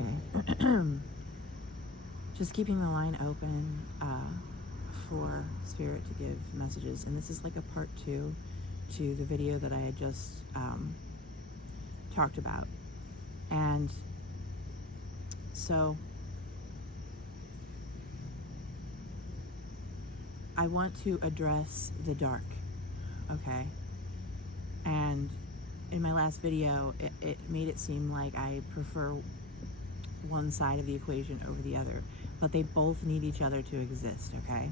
Okay. Just keeping the line open for Spirit to give messages. And this is like a part 2 to the video that I had just talked about. And so I want to address the dark, okay? And in my last video, it made it seem like I prefer one side of the equation over the other, but they both need each other to exist, okay?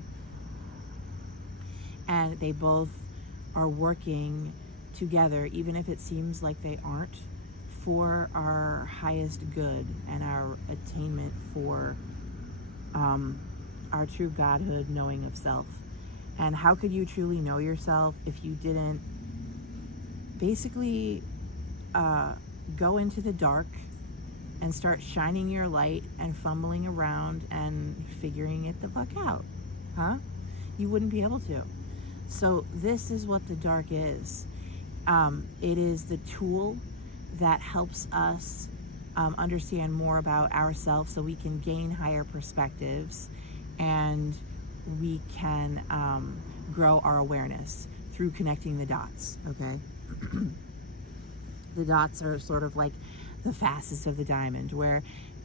And they both are working together, even if it seems like they aren't, for our highest good and our attainment for our true godhood, knowing of self. And how could you truly know yourself if you didn't basically go into the dark and start shining your light and fumbling around and figuring it the fuck out? Huh? You wouldn't be able to. So this is what the dark is. It is the tool that helps us understand more about ourselves, so we can gain higher perspectives and we can grow our awareness through connecting the dots, okay? The dots are sort of like the facets of the diamond, where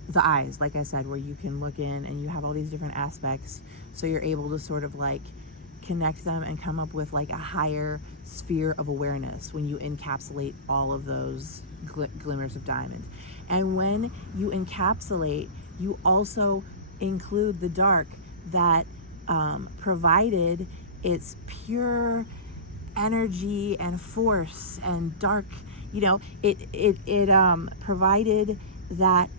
the eyes, like I said, where you can look in and you have all these different aspects, so you're able to sort of like connect them and come up with like a higher sphere of awareness when you encapsulate all of those glimmers of diamond. And when you encapsulate, you also include the dark that provided its pure energy and force and dark, you know, it provided that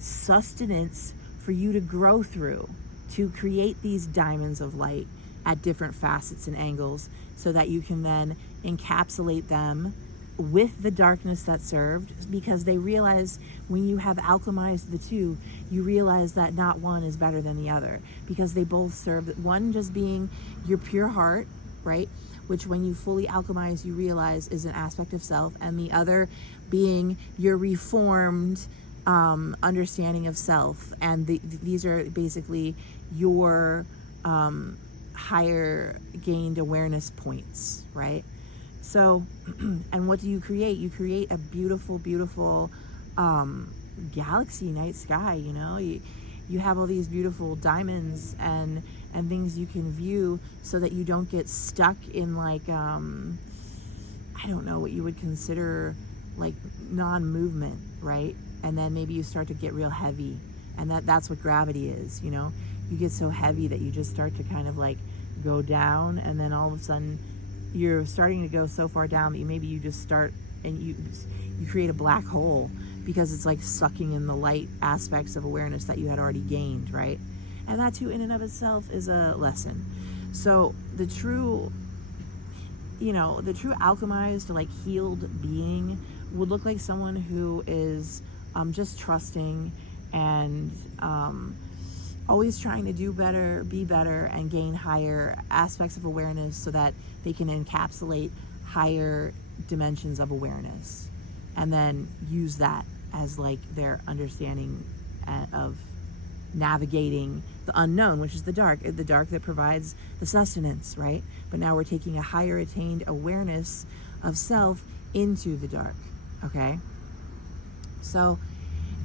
sustenance for you to grow through, to create these diamonds of light at different facets and angles, so that you can then encapsulate them with the darkness that served, because they realize when you have alchemized the two, you realize that not one is better than the other, because they both serve, one just being your pure heart, right, which when you fully alchemize you realize is an aspect of self, and the other being your reformed understanding of self. And these are basically your higher gained awareness points, right? So, and what do you create? You create a beautiful, beautiful galaxy night sky, you know? You have all these beautiful diamonds and things you can view, so that you don't get stuck in like, I don't know what you would consider like non-movement, right? And then maybe you start to get real heavy, and that's what gravity is, you know? You get so heavy that you just start to kind of like go down, and then all of a sudden you're starting to go so far down that you just start and you create a black hole, because it's like sucking in the light aspects of awareness that you had already gained, right? And that too in and of itself is a lesson. So the true alchemized, like healed being would look like someone who is just trusting and always trying to do better, be better, and gain higher aspects of awareness, so that they can encapsulate higher dimensions of awareness, and then use that as like their understanding of navigating the unknown, which is the dark that provides the sustenance, right? But now we're taking a higher attained awareness of self into the dark, okay? So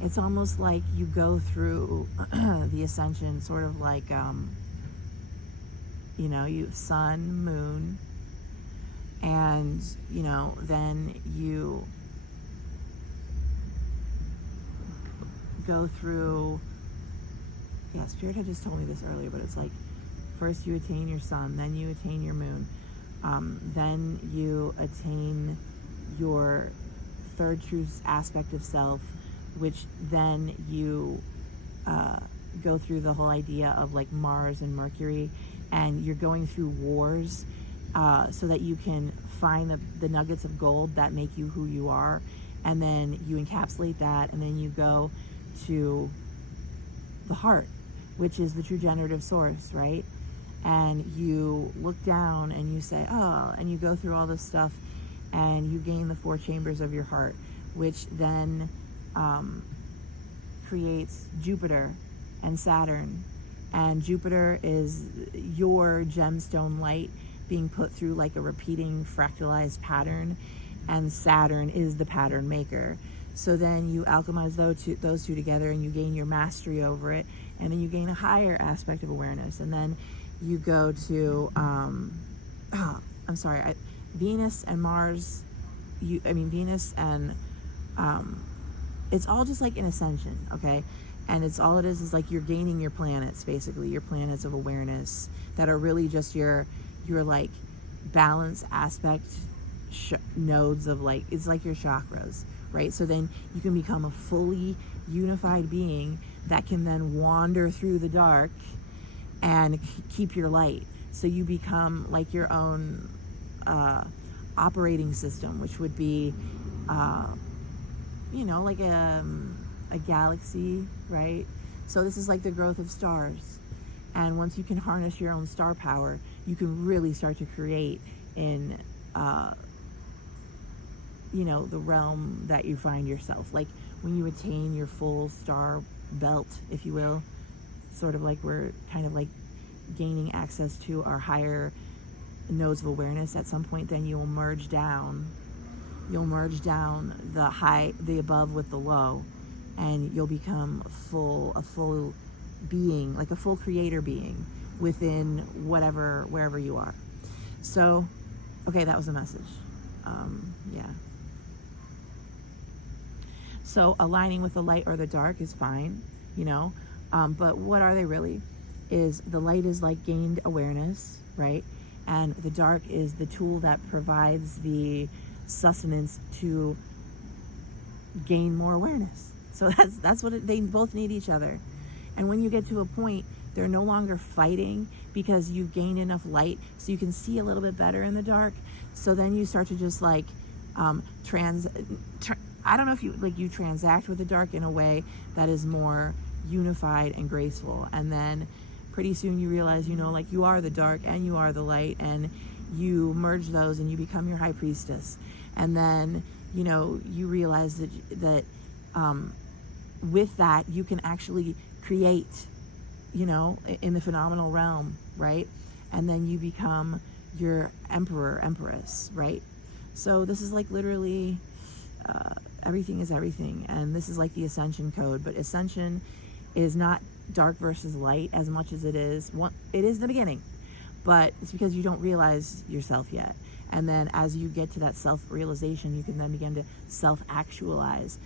it's almost like you go through the ascension, sort of like, you sun, moon, and, then you go through, Spirit had just told me this earlier, but it's like, first you attain your sun, then you attain your moon, then you attain your third truth aspect of self, which then you go through the whole idea of like Mars and Mercury, and you're going through wars so that you can find the nuggets of gold that make you who you are, and then you encapsulate that, and then you go to the heart, which is the true generative source, right? And you look down and you say, oh, and you go through all this stuff, and you gain the 4 chambers of your heart, which then creates Jupiter and Saturn. And Jupiter is your gemstone light being put through like a repeating fractalized pattern, and Saturn is the pattern maker. So then you alchemize those two together, and you gain your mastery over it, and then you gain a higher aspect of awareness. And then you go to Venus and Mars. Venus and it's all just like an ascension, okay? And it's all it is like you're gaining your planets, basically, your planets of awareness that are really just your like balance aspect nodes of like, it's like your chakras, right? So then you can become a fully unified being that can then wander through the dark and keep your light. So you become like your own operating system, which would be like a galaxy, right? So this is like the growth of stars. And once you can harness your own star power, you can really start to create in the realm that you find yourself. Like when you attain your full star belt, if you will, sort of like we're kind of like gaining access to our higher nodes of awareness at some point, then you'll merge down the above with the low, and you'll become a full being, like a full creator being within wherever you are. So, okay, that was the message. Yeah. So aligning with the light or the dark is fine, but what are they really? Is the light is like gained awareness, right? And the dark is the tool that provides the sustenance to gain more awareness. So that's what they both need each other. And when you get to a point, they're no longer fighting because you've gained enough light so you can see a little bit better in the dark. So then you start to just like I don't know if you transact with the dark in a way that is more unified and graceful. And then pretty soon you realize, like you are the dark and you are the light, and you merge those and you become your high priestess. And then, you realize that with that, you can actually create, in the phenomenal realm, right? And then you become your emperor, empress, right? So this is like literally everything is everything. And this is like the ascension code, but ascension is not dark versus light as much as it is the beginning, but it's because you don't realize yourself yet. And then as you get to that self-realization, you can then begin to self-actualize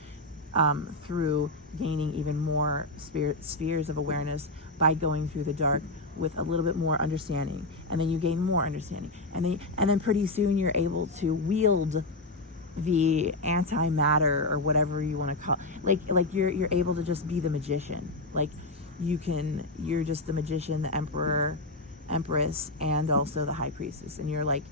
through gaining even more spheres of awareness by going through the dark with a little bit more understanding. And then you gain more understanding. And then pretty soon you're able to wield the antimatter, or whatever you want to call it. Like you're able to just be the magician. Like you're just the magician, the emperor, empress, and also the high priestess, and you're like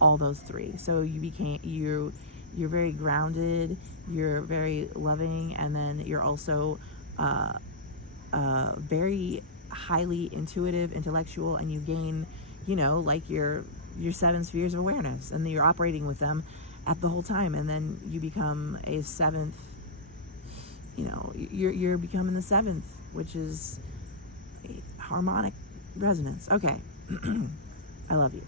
all those three. So you're very grounded, you're very loving, and then you're also very highly intuitive, intellectual, and you gain like your 7 spheres of awareness, and you're operating with them at the whole time. And then you become a 7th, you're becoming the 7th, which is a harmonic resonance. Okay. I love you.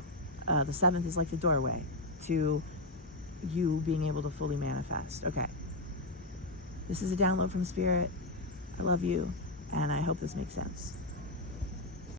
The 7th is like the doorway to you being able to fully manifest. Okay. This is a download from Spirit. I love you, and I hope this makes sense.